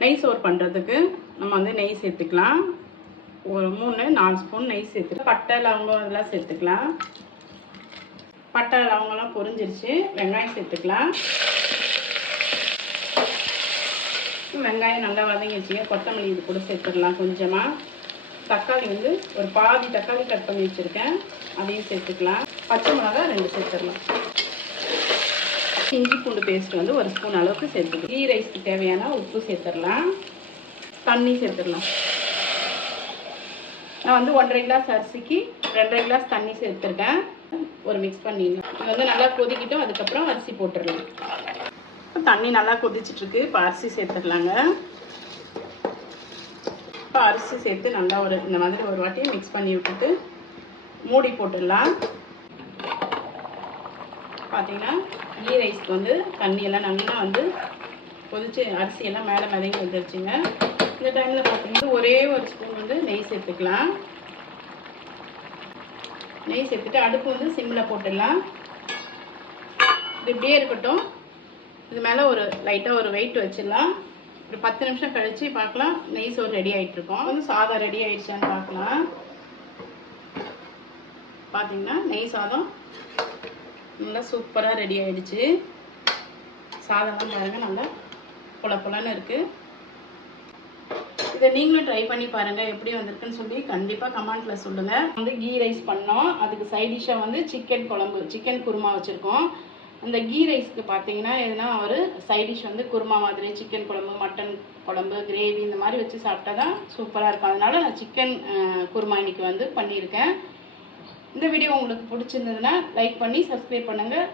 நெய் சோறு பண்ணுறதுக்கு நம்ம வந்து நெய் சேர்த்துக்கலாம். ஒரு 3-4 ஸ்பூன் நெய் சேர்த்துக்கலாம். பட்டை லவங்கம் இதெல்லாம் சேர்த்துக்கலாம். பட்டை லவங்கம்லாம் பொரிஞ்சிருச்சு. வெங்காயம் சேர்த்துக்கலாம். வெங்காயம் நல்லா வதங்கிடுச்சுங்க. கொத்தமல்லி இது கூட சேர்த்துக்கலாம் கொஞ்சமாக. தக்காளி வந்து ஒரு பாதி தக்காளி கட் பண்ணி வச்சுருக்கேன், அதையும் சேர்த்துக்கலாம். பச்சை மிளகா 2 சேர்த்துடலாம். இஞ்சி பூண்டு பேஸ்ட் வந்து 1 ஸ்பூன் அளவுக்கு சேர்த்துக்கலாம். கீ ரைஸ்க்கு தேவையான உப்பு சேர்த்துடலாம். தண்ணி சேர்த்துடலாம். நான் வந்து 1.5 கிளாஸ் அரிசிக்கு 2.5 கிளாஸ் தண்ணி சேர்த்துருக்கேன். ஒரு மிக்ஸ் பண்ணிடலாம். இது வந்து நல்லா கொதிக்கிட்டும், அதுக்கப்புறம் அரிசி போட்டுடலாம். தண்ணி நல்லா கொதிச்சிட்ருக்கு. இப்போ அரிசி சேர்த்துடலாங்க. இப்போ அரிசி சேர்த்து நல்லா இந்த மாதிரி ஒரு வாட்டி மிக்ஸ் பண்ணி விட்டுட்டு மூடி போட்டுடலாம். பார்த்தீங்கன்னா கீ ரைஸ்க்கு வந்து தண்ணியெல்லாம் நல்லா வந்து கொதிச்சு அரிசியெல்லாம் மேலே மிதங்கி வந்துருச்சுங்க. இந்த டைமில் பார்த்தீங்கன்னா ஒரே 1 ஸ்பூன் வந்து நெய் சேர்த்துக்கலாம். நெய் சேர்த்துட்டு அடுப்பு வந்து சிம்மில் போட்டுடலாம். இது இப்படியே இருக்கட்டும். இது மேலே ஒரு லைட்டாக ஒரு வெயிட் வச்சிடலாம். ஒரு 10 நிமிஷம் கழித்து பார்க்கலாம். நெய் சோறு ரெடி ஆகிட்ருக்கோம். வந்து சாதம் ரெடி ஆகிடுச்சான்னு பார்க்கலாம். பார்த்தீங்கன்னா நெய் சாதம் நல்லா சூப்பராக ரெடி ஆகிடுச்சு. சாதம்லாம் பாருங்கள் நல்லா பொலன்னு இருக்குது. இதை நீங்களும் ட்ரை பண்ணி பாருங்கள் எப்படி வந்திருக்குன்னு சொல்லி கண்டிப்பாக கமெண்ட்டில் சொல்லுங்கள். வந்து கீ ரைஸ் பண்ணோம். அதுக்கு சைட் டிஷ்ஷாக வந்து சிக்கன் குழம்பு, சிக்கன் குருமா வச்சுருக்கோம். அந்த கீ ரைஸ்க்கு பார்த்தீங்கன்னா எதுனா ஒரு சைட் டிஷ் வந்து குருமா மாதிரி சிக்கன் குழம்பு, மட்டன் குழம்பு, கிரேவி இந்த மாதிரி வச்சு சாப்பிட்டா தான் சூப்பராக இருக்கும். அதனால் நான் சிக்கன் குருமா இன்னைக்கு வந்து பண்ணியிருக்கேன். இந்த வீடியோ உங்களுக்கு பிடிச்சிருந்ததுன்னா லைக் பண்ணி சப்ஸ்கிரைப் பண்ணுங்கள்.